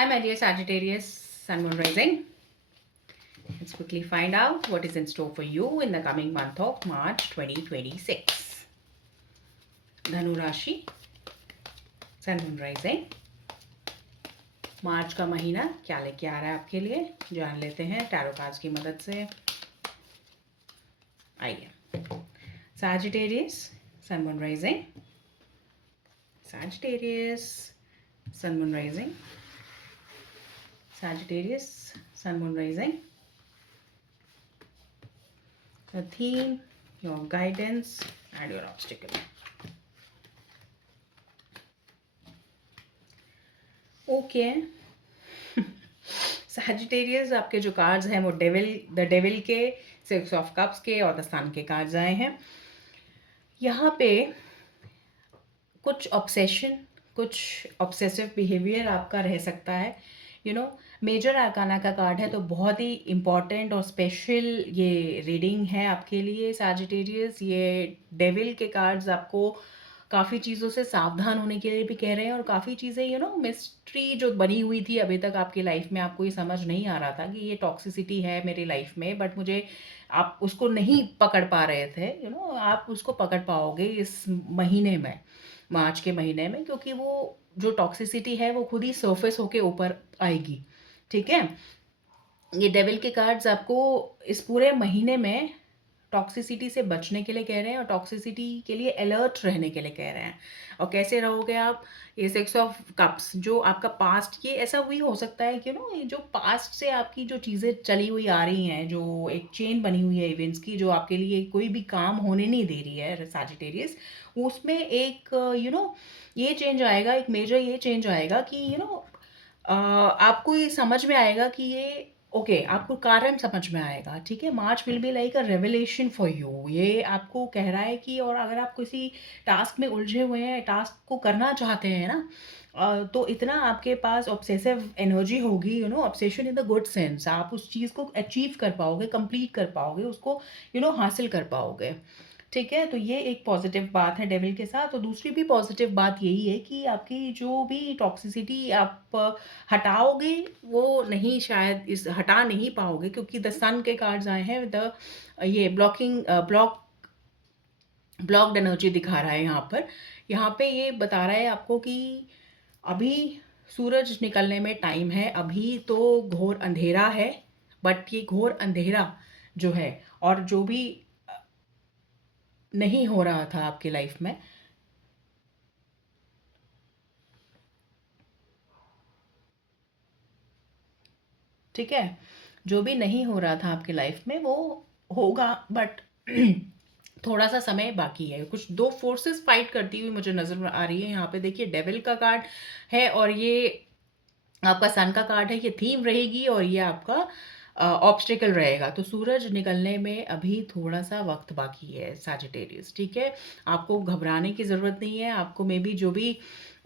Hi, my dear Sagittarius, Sun Moon Rising. Let's quickly find out what is in store for you in the coming month of March 2026. Dhanu Rashi, Sun Moon Rising. मार्च का महीना क्या लेके आ रहा है आपके लिए, जान लेते हैं टैरो कार्ड्स की मदद से। आइए, Sagittarius, Sun Moon Rising. Sagittarius, Sun Moon Rising. Sagittarius, Sun Moon Rising. The theme, your guidance and your obstacle. Okay, Sagittarius आपके जो कार्ड्स हैं वो द डेविल के, 6 ऑफ कप्स के और द सन के कार्ड्स आए हैं। यहाँ पे कुछ ऑब्सेशन, कुछ ऑब्सेसिव बिहेवियर आपका रह सकता है। मेजर आर्काना का कार्ड है तो बहुत ही इम्पॉर्टेंट और स्पेशल ये रीडिंग है आपके लिए सैजिटेरियस। ये डेविल के कार्ड्स आपको काफ़ी चीज़ों से सावधान होने के लिए भी कह रहे हैं, और काफ़ी चीज़ें मिस्ट्री जो बनी हुई थी अभी तक आपकी लाइफ में, आपको ये समझ नहीं आ रहा था कि ये टॉक्सिसिटी है मेरी लाइफ में, बट मुझे आप उसको नहीं पकड़ पा रहे थे। आप उसको पकड़ पाओगे इस महीने में, मार्च के महीने में, क्योंकि वो जो टॉक्सिसिटी है वो खुद ही सरफेस होके ऊपर आएगी। ठीक है, ये डेविल के कार्ड्स आपको इस पूरे महीने में टॉक्सिसिटी से बचने के लिए कह रहे हैं और टॉक्सिसिटी के लिए अलर्ट रहने के लिए कह रहे हैं। और कैसे रहोगे आप, ये 6 ऑफ कप्स जो आपका पास्ट, ये ऐसा भी हो सकता है कि ये जो पास्ट से आपकी जो चीज़ें चली हुई आ रही हैं, जो एक चेन बनी हुई है इवेंट्स की, जो आपके लिए कोई भी काम होने नहीं दे रही है सैजिटेरियस, उसमें एक ये चेंज आएगा, एक मेजर ये चेंज आएगा कि आपको ये समझ में आएगा कि ये ओके, आपको कारण समझ में आएगा। ठीक है, March will be like a revelation for you. ये आपको कह रहा है कि, और अगर आप किसी टास्क में उलझे हुए हैं, टास्क को करना चाहते हैं ना, तो इतना आपके पास ऑब्सेसिव एनर्जी होगी, obsession in the good sense, आप उस चीज़ को अचीव कर पाओगे, कंप्लीट कर पाओगे, उसको हासिल कर पाओगे। ठीक है, तो ये एक पॉजिटिव बात है डेविल के साथ। और दूसरी भी पॉजिटिव बात यही है कि आपकी जो भी टॉक्सिसिटी आप हटाओगे, वो नहीं, शायद इस हटा नहीं पाओगे, क्योंकि द सन के कार्ड्स आए हैं, द ये ब्लॉक्ड एनर्जी दिखा रहा है यहाँ पर। यहाँ पे ये बता रहा है आपको कि अभी सूरज निकलने में टाइम है, अभी तो घोर अंधेरा है, बट ये घोर अंधेरा जो है, और जो भी नहीं हो रहा था आपकी लाइफ में, ठीक है, जो भी नहीं हो रहा था आपकी लाइफ में वो होगा, बट थोड़ा सा समय बाकी है। कुछ दो फोर्सेस फाइट करती हुई मुझे नजर आ रही है यहाँ पे। देखिए, डेविल का कार्ड है और ये आपका सन का कार्ड है, ये थीम रहेगी और ये आपका ऑब्स्टिकल रहेगा। तो सूरज निकलने में अभी थोड़ा सा वक्त बाकी है सैजिटेरियस। ठीक है, आपको घबराने की ज़रूरत नहीं है। आपको मे बी जो भी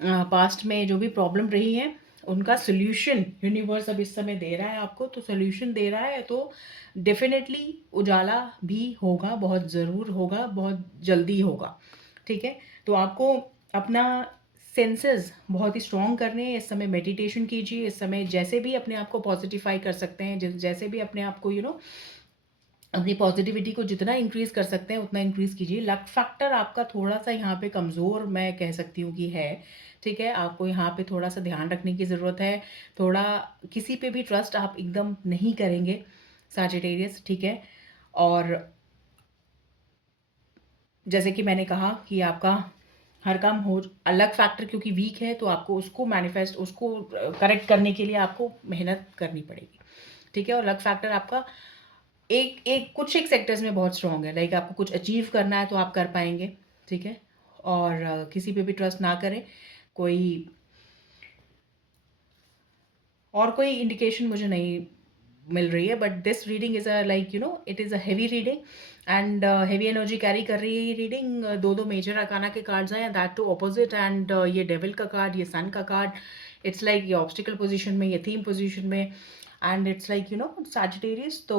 पास्ट में जो भी प्रॉब्लम रही है, उनका सोल्यूशन यूनिवर्स अब इस समय दे रहा है आपको। तो सोल्यूशन दे रहा है तो डेफिनेटली उजाला भी होगा, बहुत ज़रूर होगा, बहुत जल्दी होगा। ठीक है, तो आपको अपना सेंसेस बहुत ही स्ट्रॉन्ग करने हैं इस समय। मेडिटेशन कीजिए इस समय, जैसे भी अपने आप को पॉजिटिफाई कर सकते हैं, जैसे भी अपने आप को अपनी पॉजिटिविटी को जितना इंक्रीज कर सकते हैं उतना इंक्रीज कीजिए। लक फैक्टर आपका थोड़ा सा यहाँ पे कमज़ोर मैं कह सकती हूँ कि है। ठीक है, आपको यहाँ पे थोड़ा सा ध्यान रखने की ज़रूरत है। थोड़ा किसी पे भी ट्रस्ट आप एकदम नहीं करेंगे सैजिटेरियस। ठीक है, और जैसे कि मैंने कहा कि आपका हर काम हो, अलग फैक्टर क्योंकि वीक है, तो आपको उसको मैनिफेस्ट, उसको करेक्ट करने के लिए आपको मेहनत करनी पड़ेगी। ठीक है, और लक फैक्टर आपका एक सेक्टर्स में बहुत स्ट्रॉन्ग है। लाइक आपको कुछ अचीव करना है तो आप कर पाएंगे। ठीक है, और किसी पे भी ट्रस्ट ना करें। कोई और कोई इंडिकेशन मुझे नहीं मिल रही है, but this reading is a like it is a heavy reading and heavy energy carry कर रही है ये रीडिंग। दो दो मेजर अकाना के कार्ड्स हैं, दैट टू ऑपोजिट, एंड ये डेविल का कार्ड, ये सन का कार्ड, इट्स लाइक ये ऑब्स्टिकल पोजीशन में, ये थीम पोजीशन में, एंड इट्स लाइक सैजिटेरियस। तो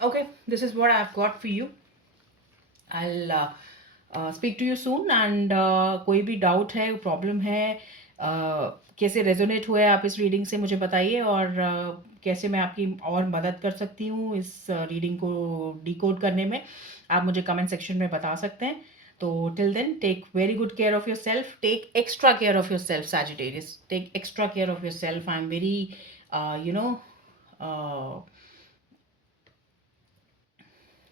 okay, this is what I have got for you. I speak to you soon, and कोई भी डाउट है, प्रॉब्लम है, कैसे रेजोनेट हुए आप इस रीडिंग से मुझे बताइए, और कैसे मैं आपकी और मदद कर सकती हूँ इस रीडिंग को डिकोड करने में, आप मुझे कमेंट सेक्शन में बता सकते हैं। तो till then, take very good care of yourself, take extra care of yourself Sagittarius, take extra care of yourself. I am very you know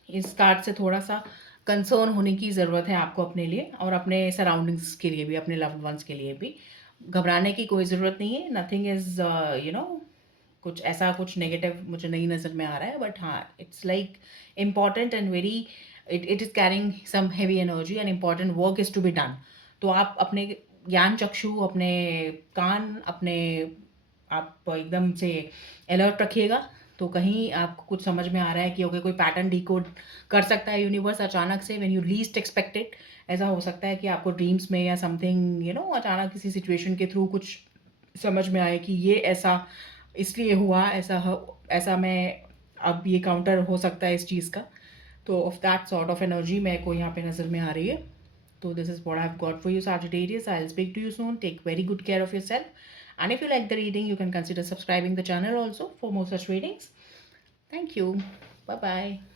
इस कार्ड से थोड़ा-सा कंसर्न होने की ज़रूरत है आपको अपने लिए और अपने सराउंडिंग्स के लिए भी, अपने लव्ड वन्स के लिए भी। घबराने की कोई ज़रूरत नहीं है, नथिंग इज़ यू नो कुछ ऐसा कुछ नेगेटिव मुझे नहीं नज़र में आ रहा है, बट हाँ, it's like important and very, it is carrying some heavy energy and important work is to be done. तो आप अपने ज्ञान चक्षु, अपने कान, अपने आप एकदम से अलर्ट रखिएगा। तो कहीं आपको कुछ समझ में आ रहा है कि ओके, कोई पैटर्न डिकोड कर सकता है यूनिवर्स अचानक से, when you least expect it. ऐसा हो सकता है कि आपको ड्रीम्स में या समथिंग अचानक किसी सिचुएशन के थ्रू कुछ समझ में आए कि ये ऐसा इसलिए हुआ, ऐसा मैं अब ये काउंटर हो सकता है इस चीज़ का। तो of that sort of energy मेरे को यहाँ पे नज़र में आ रही है। So this is what I've got for you, Sagittarius. I'll speak to you soon. Take very good care of yourself. And if you like the reading, you can consider subscribing the channel also for more such readings. Thank you. Bye bye.